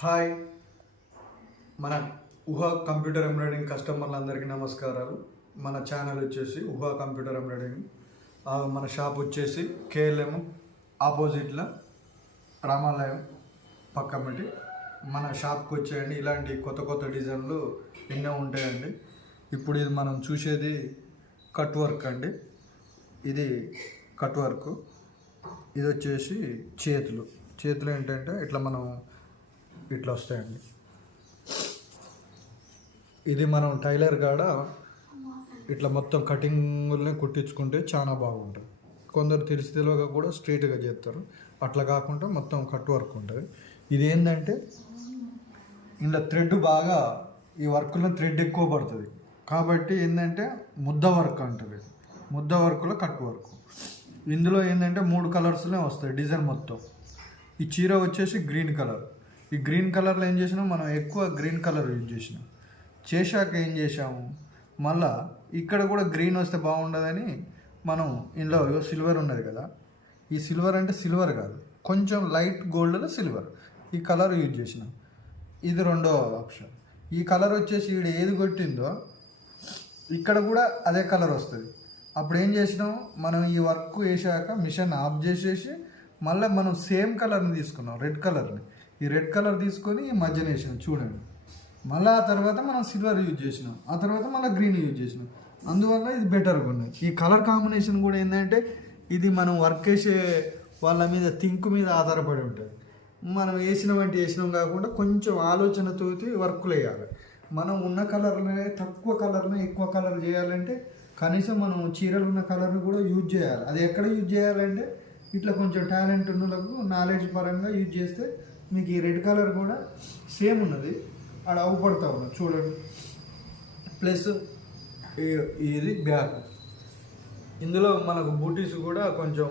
Hi, మన ఊహా computer embroidering కస్టమర్లందరికీ నమస్కారాలు. మన ఛానల్ వచ్చేసి ఊహా కంప్యూటర్ ఎంబ్రాయిడింగ్. మన షాప్ వచ్చేసి కేఎల్ఎం ఆపోజిట్లో రామాలయం పక్కమటి. మన షాప్కి వచ్చేయండి. ఇలాంటి కొత్త కొత్త డిజైన్లు ఎన్నో ఉంటాయండి. ఇప్పుడు ఇది మనం చూసేది కట్ వర్క్ అండి. ఇది కట్ వర్క్. ఇది వచ్చేసి చేతులు ఏంటంటే ఇట్లా మనం ఇట్లా వస్తాయండి. ఇది మనం టైలర్ కాడ ఇట్లా మొత్తం కటింగ్ని కుట్టించుకుంటే చాలా బాగుంటుంది. కొందరు తెలియక కూడా స్ట్రైట్గా చేస్తారు. అట్లా కాకుండా మొత్తం కట్ వర్క్ ఉంటుంది. ఇది ఏంటంటే ఇందులో థ్రెడ్ బాగా, ఈ వర్క్లో థ్రెడ్ ఎక్కువ పడుతుంది కాబట్టి ఏంటంటే ముద్ద వర్క్ అంటుంది. ముద్ద వర్క్లో కట్ వర్క్. ఇందులో ఏంటంటే 3 కలర్స్లో వస్తాయి డిజైన్ మొత్తం. ఈ చీర వచ్చేసి గ్రీన్ కలర్. ఈ గ్రీన్ కలర్లో ఏం చేసినాం, మనం ఎక్కువ గ్రీన్ కలర్ యూజ్ చేశాక ఏం చేసాము, మళ్ళా ఇక్కడ కూడా గ్రీన్ వస్తే బాగుండదని మనం ఇందులో సిల్వర్ ఉన్నది కదా, ఈ సిల్వర్ అంటే సిల్వర్ కాదు, కొంచెం లైట్ గోల్డ్లో సిల్వర్, ఈ కలర్ యూజ్ చేసినాం. ఇది రెండో ఆప్షన్. ఈ కలర్ వచ్చేసి ఈడ ఏది కొట్టిందో ఇక్కడ కూడా అదే కలర్ వస్తుంది. అప్పుడు ఏం చేసినాం, మనం ఈ వర్క్ వేసాక మిషన్ ఆఫ్ చేసేసి మళ్ళీ మనం సేమ్ కలర్ని తీసుకున్నాం, రెడ్ కలర్ని. ఈ రెడ్ కలర్ తీసుకొని ఈ మధ్యన వేసినాం చూడండి. మళ్ళీ ఆ తర్వాత మనం సిల్వర్ యూజ్ చేసినాం, ఆ తర్వాత మళ్ళీ గ్రీన్ యూజ్ చేసినాం. అందువల్ల ఇది బెటర్గా ఉన్నది. ఈ కలర్ కాంబినేషన్ కూడా ఏంటంటే ఇది మనం వర్క్ వేసే వాళ్ళ మీద థింక్ మీద ఆధారపడి ఉంటుంది. మనం వేసినాం కాకుండా కొంచెం ఆలోచనతో వర్క్లు వేయాలి. మనం ఉన్న కలర్నే తక్కువ కలర్ని ఎక్కువ కలర్ చేయాలంటే కనీసం మనం చీరలు ఉన్న కలర్ని కూడా యూజ్ చేయాలి. అది ఎక్కడ యూజ్ చేయాలంటే ఇట్లా కొంచెం టాలెంట్ ఉన్న వాళ్ళకు నాలెడ్జ్ పరంగా యూజ్ చేస్తే మీకు ఈ రెడ్ కలర్ కూడా సేమ్ ఉన్నది, ఆడ అవుపడతా ఉన్నది చూడండి. ప్లస్ ఇది బ్యాక్. ఇందులో మనకు బూటీస్ కూడా కొంచెం